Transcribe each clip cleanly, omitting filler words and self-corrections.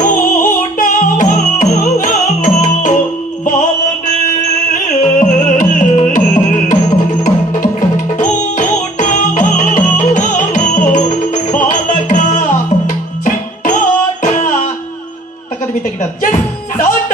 ಊಟ ಬಾಲನೆ ಬಾಲಕ ಚೆಟ್ಟಾಟ ತಕ್ಕದ ಬಿತ್ತ ಗಿಡ ಚೆಟ್ಟಾಟ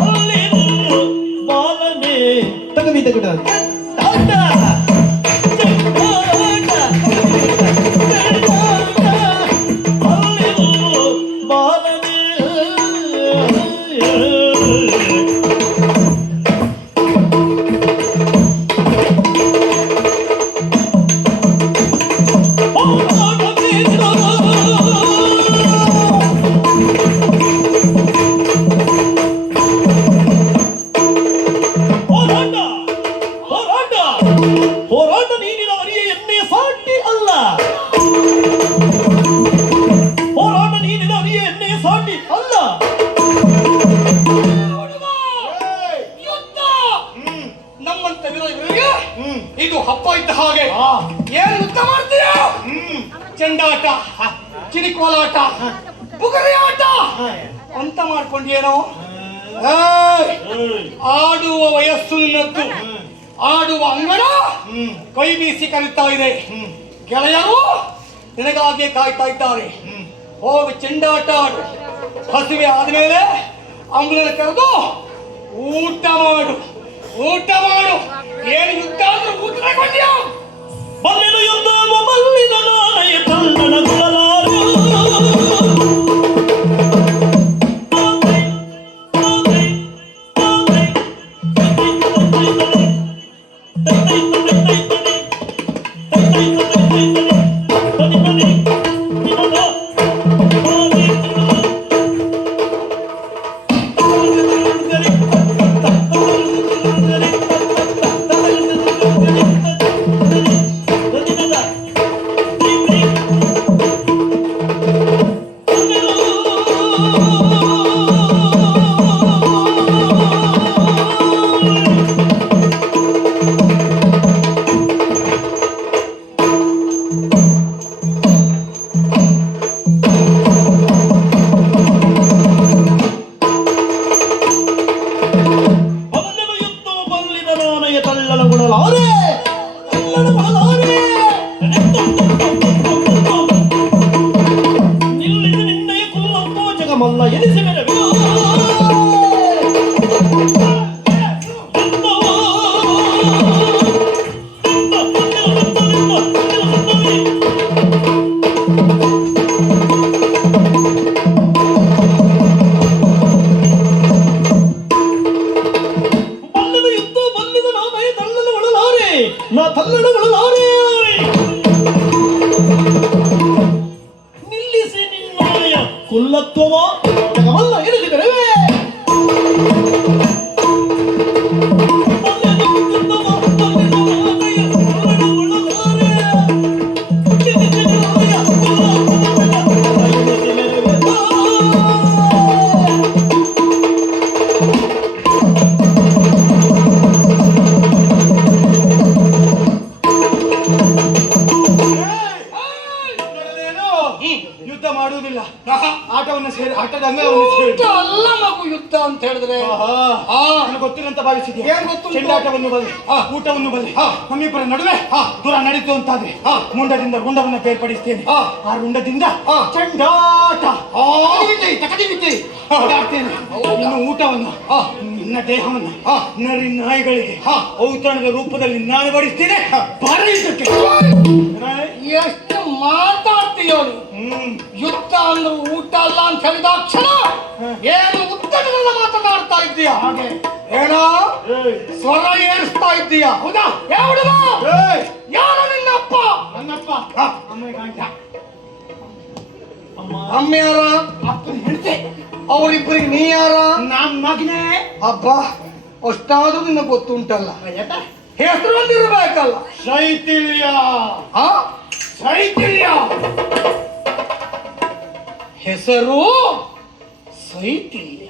ಅಲ್ಲಿ ಬಾಲನೆ ತಕ್ಕ ಬಿತ್ತ ಗಿಡ ಹೋರಾಟ ನೀನಿನ ಅರಿಯ ಎಣ್ಣೆಯ ಸಾಟಿ ಅಲ್ಲ ಹೋರಾಟ ನೀನಿನ ಅರಿಯ ಎಣ್ಣೆಯ ಸಾಟಿ ಅಲ್ಲ ಯುದ್ಧ ನಮ್ಮಂತ ವಿರೋಧಿಗಳಿಗೆ ಇದು ಹಬ್ಬ ಇದ್ದ ಹಾಗೆ ಏನು ಯುದ್ಧ ಮಾಡ್ತೀಯ ಚೆಂಡಾಟ ಚಿನಿಕೋಲಾಟ ಬುಗುರಿ ಆಟ ಅಂತ ಮಾಡ್ಕೊಂಡೇನೋ ಆಡುವ ವಯಸ್ಸು ನಿನ್ನದ್ದು ಆಡುವ ಅಂಗಣ ಕೈ ಬೀಸಿ ಕರೀತಾ ಇದೆ ಗೆಳೆಯರು ನಿನಗಾಗಿ ಕಾಯ್ತಾ ಇದ್ದಾರೆ ಹೋಗಿ ಚೆಂಡಾಟ ಆಡು ಹಸಿವೆ ಆದ್ಮೇಲೆ ಅಂಗಳನ ಕರೆದು ಊಟ ಮಾಡು ಏನು ಯುದ್ಧ ಅಂದ್ರೆ ಊಟ ಕೊಂಡ್ಯ ಬಲ್ಲಿನ ಯುದ್ಧ ಬಲ್ಲಿನ ನಾಳೆಯ ತಲ್ಲಣ ಗುಳಲಾರು ನಿನ್ನಯ ಕುಲ್ಲಂಬೋ ಜಗಮಲ್ಲ ಎನಿಸಿ ಮೆರವಿ ಬಲ್ಲದ ಯುದ್ಧ ಬಲ್ಲಿದ ನಾನಯ ತಳ್ಳಲುಗಳಲಾರೆ ನಾ ತಲ್ಲಣಗಳಲಾರೆ ನಿಲ್ಲಿಸಿ ನಿನ್ನಯ ಕುಲ್ಲತ್ವವ ಜಗಮಲ್ಲ ಎನಿಸಿ ಮೆರವಿ ಯುದ್ಧ ಮಾಡುವುದಿಲ್ಲ ಆಟವನ್ನು ಸೇರಿ ಆಟದ ಅಂಗವನ್ನು ಸೇರಿ ಅಲ್ಲ ಮಗು ಯುದ್ಧ ಅಂತ ಹೇಳಿದ್ರೆ ನನಗೆ ಗೊತ್ತಿಲ್ಲ ಅಂತ ಭಾವಿಸಿದ್ಯಾ ಏನ್ ಗೊತ್ತು ಚೆಂಡಾಟವನ್ನು ಬಲ್ಲೆ ಊಟವನ್ನು ಬಲ್ಲೆ ನಮ್ಮಿಬ್ಬರ ನಡುವೆ ದೂರ ನಡೀತು ಅಂತಾದ್ರೆ ಮುಂಡದಿಂದ ರುಂಡವನ್ನು ಬೇರ್ಪಡಿಸ್ತೇನೆ ಆ ರುಂಡದಿಂದ ಚೆಂಡಾಟ ಆಡ್ತೇನೆ ಇನ್ನು ಊಟವನ್ನು ನಿನ್ನ ದೇಹವನ್ನು ನರಿ ನಾಯಿಗಳಿಗೆ ಔತಣದ ರೂಪದಲ್ಲಿ ನಾನು ಬಡಿಸ್ತೇನೆ ಬರೀಸಕ್ಕೆ ಎಷ್ಟು ಮಾತಾಡ್ತೀಯೋ ಯುದ್ಧ ಅಂದ್ರೆ ಊಟ ಅಲ್ಲ ಅಂತ ಹೇಳಿದ ಕ್ಷಣ ಏನು ಉತ್ತರಗಳನ್ನ ಮಾತನಾಡ್ತಾ ಇದ್ದೀಯಾ ಏನೋ ಸ್ವರ ಏರಿಸ್ತಾ ಇದ್ದೀಯಾ ಹೌದಾ ಯಾರು ನಿನ್ನಪ್ಪ ನನ್ನಪ್ಪ ಅಮ್ಮ ಯಾರ ಅಪ್ಪನ ಹೆಂಡತಿ ಅವರಿಬ್ಬರಿಗೆ ನೀ ಯಾರ ನಮ್ಮ ಮಗನೇ ಹಬ್ಬ ಅಷ್ಟಾದ್ರೂ ನಿನ್ನ ಗೊತ್ತುಂಟಲ್ಲ ಹೆಸರು ಒಂದಿರಬೇಕಲ್ಲ ಶೈಥಿಲ್ಯ ಶೈಥಿಲ್ಯ ಹೆಸರು ಶೈಥಿಲ್ಯ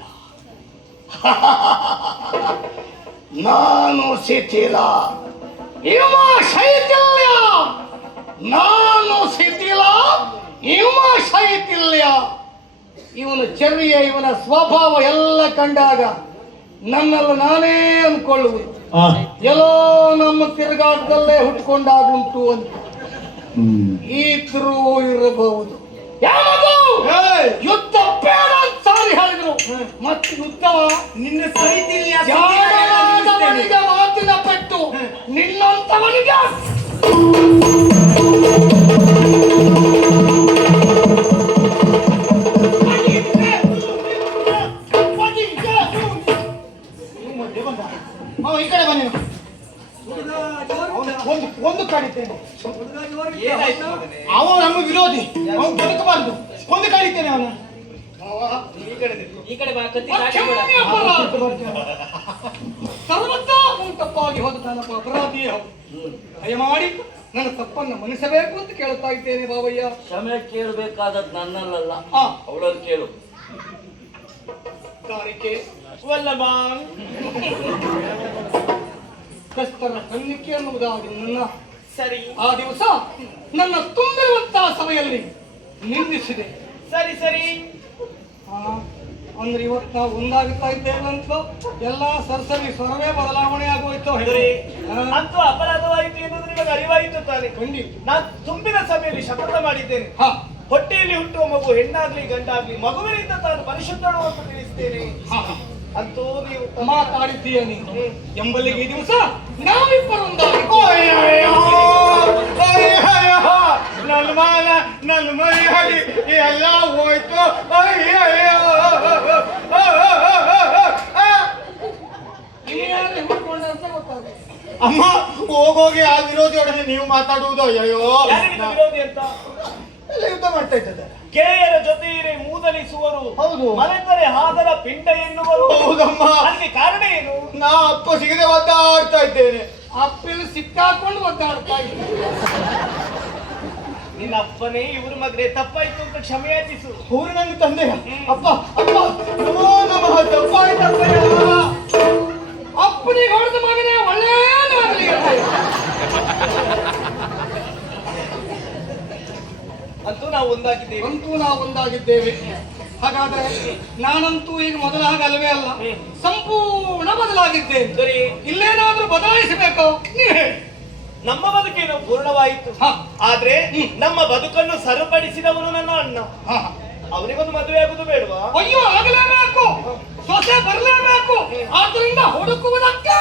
ನಾನು ಶಿಥಿಲ ಇವ ಶೈಥಿಲ್ಯ ನಾನು ಶಿಥಿಲ ಇವ ಶೈಥಿಲ್ಯ. ಇವನು ಚರ್ಯ, ಇವನ ಸ್ವಭಾವ ಎಲ್ಲ ಕಂಡಾಗ ನನ್ನೆಲ್ಲ ನಾನೇ ಅನ್ಕೊಳ್ಳುವುದು, ಎಲ್ಲೋ ನಮ್ಮ ತಿರುಗಾಟದಲ್ಲೇ ಹುಟ್ಕೊಂಡಾಗುಂಟು ಅಂತ. ಈತರೂ ಇರಬಹುದು. ಯಾವುದು ಯುದ್ಧ ಬೇಡ ಅಂತ ಸಾರಿ ಹೇಳಿದ್ರು, ಮತ್ತೆ ಯುದ್ಧ ನಿನ್ನ ಶೈಥಿಲ್ಯ ಜಾಣನಿಗೆ ಮಾತಿನ ಪೆಟ್ಟು, ನಿನ್ನಂತವನಿಗೆ ಈ ಕಡೆ ಬನ್ನಿ. ಒಂದು ಕಾಡಿದ್ದೇನೆ, ಅವನು ನಮ್ಮ ವಿರೋಧಿ, ಅವನು ಬದುಕಬಾರದು. ಒಂದು ಕಾಡಿದ್ದೇನೆ ಅವನ. ಸರ್ವತಾ ತಪ್ಪಾಗಿ ಹೋದ ನಾನಪ್ಪ ಅಪರಾಧಿಯೇ. ದಯಮಾಡಿ ನನ್ನ ತಪ್ಪನ್ನು ಮನ್ನಿಸಬೇಕು ಅಂತ ಕೇಳ್ತಾ ಇದ್ದೇನೆ ಬಾವಯ್ಯ. ಕ್ಷಮೆ ಕೇಳಬೇಕಾದದ್ದು ನನ್ನಲ್ಲ, ಅವಳನ್ನು ಕೇಳು. ಕಾರಿಕೆ ವಲ್ಲಭ, ಕಷ್ಟರ ಸನ್ನಿಕೆ ಅನ್ನುವುದಾಗಿ ನನ್ನ ಸರಿ ಆ ದಿವಸ ನನ್ನ ತುಂಬಿರುವಂತಹ ಸಭೆಯಲ್ಲಿ ನಿಂದಿಸಿದೆ. ಸರಿ ಸರಿ. ಅಂದ್ರೆ ಇವತ್ತು ನಾವು ಒಂದಾಗುತ್ತಾ ಇದ್ದೇವೆ ಅಂತ ಎಲ್ಲ ಸರಸರಿ ಸ್ವರವೇ ಬದಲಾವಣೆ ಆಗೋಯ್ತು. ಅಂತೂ ಅಪರಾಧವಾಯಿತು ಎನ್ನುವುದು ನಿಮಗೆ ಅರಿವಾಯಿತು ತಾನೆ? ಖಂಡಿತ. ನಾನು ತುಂಬಿದ ಸಭೆಯಲ್ಲಿ ಶಪಥ ಮಾಡಿದ್ದೇನೆ, ಹೊಟ್ಟೆಯಲ್ಲಿ ಹುಟ್ಟುವ ಮಗು ಹೆಣ್ಣಾಗ್ಲಿ ಗಂಡಾಗ್ಲಿ ಮಗುವಿನಿಂದ ತಾನು ಪರಿಶುದ್ಧಳು ಅಂತ ತಿಳಿಸ್ತೇನೆ. ಅಂತೂ ನೀವು ಮಾತಾಡಿದ್ದೀಯ ನೀನು ಎಂಬಲ್ಲಿಗೆ ಈ ದಿವಸ ನಾವಿಬ್ಬರು ಒಂದಾಗಿ ನನ್ನ ಮೈ ಹಳಿ ಎಲ್ಲ ಹೋಯ್ತು. ಅಮ್ಮ, ಹೋಗೋಗಿ ಆ ವಿರೋಧಿಯೊಡನೆ ನೀವು ಮಾತಾಡುವುದು. ಅಯ್ಯೋ, ಯಾರಿಗೆ ವಿರೋಧಿ ಅಂತ? ಎಲ್ಲ ಯುದ್ಧ ಮಾಡ್ತಾ ಇದ್ದದ. ಗೆಳೆಯರ ಜೊತೆ ಮೂದಲಿಸುವರು, ಹೌದು. ಮನೆತರೆ ಹಾದರ ಪಿಂಡ ಎನ್ನುವರು. ಹೌದಮ್ಮ. ಅದಕ್ಕೆ ಕಾರಣ ಏನು? ನಾ ಅಪ್ಪ ಸಿಗದೆ ಒದ್ದಾಡ್ತಾ ಇದ್ದೇನೆ. ಅಪ್ಪಿಲು ಸಿಕ್ಕಾಕೊಂಡು ಒದ್ದಾಡ್ತಾ ಇದ್ದೇನೆ. ನಿನ್ನ ಅಪ್ಪನೇ ಇವ್ರ ಮಗನೇ ತಪ್ಪಾಯ್ತು ಅಂತ ಕ್ಷಮೆ ಯಾಚಿಸು. ಅವ್ರು ನನ್ನ ತಂದೆಯ. ಅಪ್ಪ ಅಪ್ಪ ನಮೋ ನಮಃ, ತಪ್ಪಾಯ್ತಪ್ಪಯ್ಯ. ಅಪ್ಪನಿಗೆ ಹೊಡೆದ ಮಗನೇ ಒಳ್ಳೆಯದಾಗಲಿ. ಅಂತೂ ನಾವು ಒಂದಾಗಿದ್ದೇವೆ. ಅಂತೂ ನಾವು ಒಂದಾಗಿದ್ದೇವೆ. ಹಾಗಾದ್ರೆ ನಾನಂತೂ ಈಗ ಮೊದಲ ಹಾಗಲ್ವೇ ಅಲ್ಲ, ಸಂಪೂರ್ಣ ಬದಲಾಗಿದ್ದೇನೆ. ಸರಿ, ಇಲ್ಲೇನಾದ್ರೂ ಬದಲಾಯಿಸಬೇಕು ನೀವು ಹೇಳಿ. ನಮ್ಮ ಬದುಕೇನು ಪೂರ್ಣವಾಯಿತು, ಆದ್ರೆ ನಮ್ಮ ಬದುಕನ್ನು ಸರಿಪಡಿಸಿದವನು ನನ್ನ ಅಣ್ಣ. ಅವನಿಗೊಂದು ಮದುವೆ ಆಗುದು ಬೇಡವಾ? ಅಯ್ಯೋ, ಆಗಲೇಬೇಕು, ಸೊಸೆ ಬರಲೇಬೇಕು. ಆದ್ರಿಂದ ಹುಡುಕುವುದಕ್ಕೆ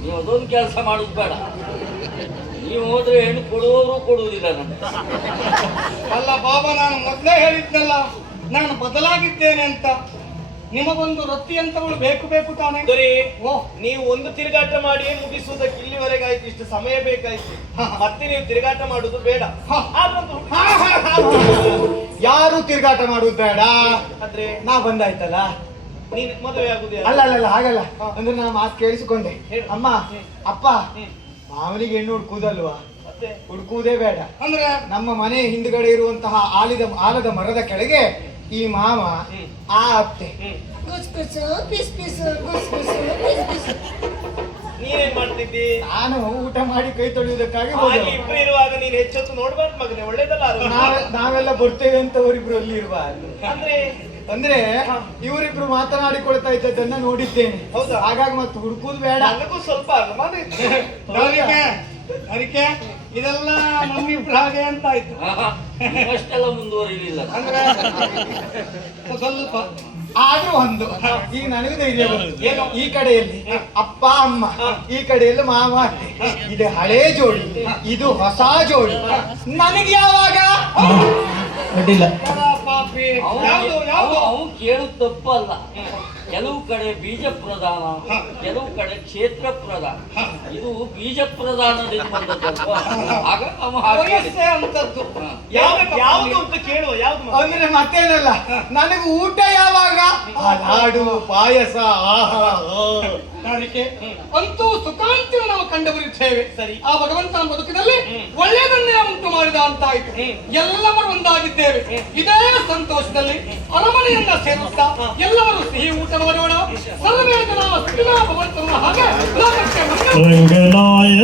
ನೀವು ಅದೊಂದು ಕೆಲಸ ಮಾಡುದು ಬೇಡ. ನೀವು ಹೋದ್ರೆ ಹೆಣ್ಣು ಕೊಡುವವರು ಕೊಡುವುದಿಲ್ಲ ನನಗೆ. ಅಲ್ಲ ಬಾಬಾ, ನಾನು ಮೊದಲೇ ಹೇಳಿದ್ನಲ್ಲ ನಾನು ಬದಲಾಗಿದ್ದೇನೆ ಅಂತ. ನಿಮಗೊಂದು ರತ್ತಿ ಅಂತವಳು ಬೇಕು ಬೇಕು ತಾನೆ. ಸರಿ, ಓ, ನೀವು ಒಂದು ತಿರುಗಾಟ ಮಾಡಿ ಮುಗಿಸುವುದಕ್ಕೆ ಇಲ್ಲಿವರೆಗೆ ಆಯ್ತು, ಇಷ್ಟು ಸಮಯ ಬೇಕಾಯ್ತು. ಮತ್ತೆ ನೀವು ತಿರುಗಾಟ ಮಾಡುದು ಬೇಡ. ಯಾರು ತಿರುಗಾಟ ಮಾಡುದು ಬೇಡ ಆದ್ರೆ ನಾ ಬಂದಾಯ್ತಲ್ಲ. ನೀನ್ ಮದುವೆ ಆಗುದೇ ಅಲ್ಲ ಅಲ್ಲ ಅಲ್ಲ, ಹಾಗಲ್ಲ. ಅಂದ್ರೆ ನಾನು ಮಾತು ಕೇಳಿಸಿಕೊಂಡೆ. ಹೇಳು. ಅಮ್ಮ, ಅಪ್ಪ, ಮಾವನಿಗೆ ಹೆಣ್ಣು ಹುಡುಕುವುದಲ್ವಾ? ಮತ್ತೆ ಹುಡುಕುವುದೇ ಬೇಡ. ಅಂದ್ರೆ ನಮ್ಮ ಮನೆ ಹಿಂದ್ಗಡೆ ಇರುವಂತಹ ಆಲದ ಮರದ ಕೆಳಗೆ ಈ ಮಾವ, ಆ ಅತ್ತೆ. ನೀನೇನ್ ಮಾಡ್ತಿದ್ದಿ? ನಾನು ಊಟ ಮಾಡಿ ಕೈ ತೊಳೆಯುವುದಕ್ಕಾಗಿ ಹಾಗೆ ಹೋದೆ. ಇಬ್ರು ಇರುವಾಗ ನೀನ್ ಹೆಚ್ಚೊತ್ತು ನೋಡ್ಬಾರ್ದು ಮಗನೇ, ಒಳ್ಳೇದಲ್ಲ ಅದು. ನಾವೆಲ್ಲ ಬರ್ತೇವೆ ಅಂತ ಅವರಿಬ್ರು ಅಲ್ಲಿ ಇರುವ. ಅಂದ್ರೆ ಇವರಿಬ್ರು ಮಾತನಾಡಿಕೊಳ್ತಾ ಇದ್ದದ್ದನ್ನ ನೋಡಿದ್ದೇನೆ. ಹೌದಾ? ಹಾಗಾಗಿ ಮತ್ತೆ ಹುಡುಕುದು ಬೇಡ. ನನಗೂ ಸ್ವಲ್ಪ ಅನುಮಾನ ಇತ್ತು. ಅದಕ್ಕೆ ಇದೆಲ್ಲ ನಮ್ಮಿಬ್ರು ಹಾಗೆ ಅಂತ ಆಯ್ತು. ಅಷ್ಟೆಲ್ಲ ಮುಂದುವರಿಲಿಲ್ಲ. ಅಂದ್ರೆ ಸ್ವಲ್ಪ ಆದ್ರೂ ಒಂದು ಈಗ ನನಗೂ ಧೈರ್ಯ ಬಂತು. ಈ ಕಡೆಯಲ್ಲಿ ಅಪ್ಪ ಅಮ್ಮ, ಈ ಕಡೆಯಲ್ಲಿ ಮಾವ ಅತ್ತೆ. ಇದು ಹಳೇ ಜೋಡಿ, ಇದು ಹೊಸ ಜೋಡಿ. ನನಗೆ ಯಾವಾಗ ಅಡ್ಡಿಲ್ಲ. ಪಾಪಿ ಅವನು ಕೇಳುದು ತಪ್ಪಲ್ಲ. ಕೆಲವು ಕಡೆ ಬೀಜ ಪ್ರಧಾನ, ಕೆಲವು ಕಡೆ ಕ್ಷೇತ್ರ ಪ್ರಧಾನ. ಇದು ಬೀಜ ಪ್ರಧಾನದಿಂದ ಬಂದದ್ದಲ್ವ? ಆಗ ನಾವು ಹಾಗೆ ಅಂತದ್ದು ಯಾವುದು ಅಂತ ಕೇಳುವ. ಯಾವ್ದು ಅಂದ್ರೆ ಮತ್ತೇನಲ್ಲ, ನನಗೆ ಊಟ ಯಾವಾಗ? ಲಾಡು, ಪಾಯಸ, ಆಹಾ. ಅದಕ್ಕೆ ಅಂತೂ ಸುಖಾಂತಿನ ನಾವು ಕಂಡುಬರುತ್ತೇವೆ. ಸರಿ, ಆ ಭಗವಂತನ ಬದುಕಿನಲ್ಲಿ ಒಳ್ಳೆಯದನ್ನೇ ಉಂಟು ಮಾಡಿದ ಅಂತ ಆಯ್ತು. ಎಲ್ಲವರು ಒಂದಾಗಿದ್ದೇವೆ. ಇದೇ ಸಂತೋಷದಲ್ಲಿ ಅರಮನೆಯನ್ನ ಸೇರುತ್ತಾ ಎಲ್ಲರೂ ಸಿಹಿ ಊಟ ಮಾಡೋಣ. ಸರ್ವೇ ಜನ ಸುಖಿನೋ ಭವಂತು. ಹಾಗೆ ಲೋಕಕ್ಕೆ ರಂಗನಾಯ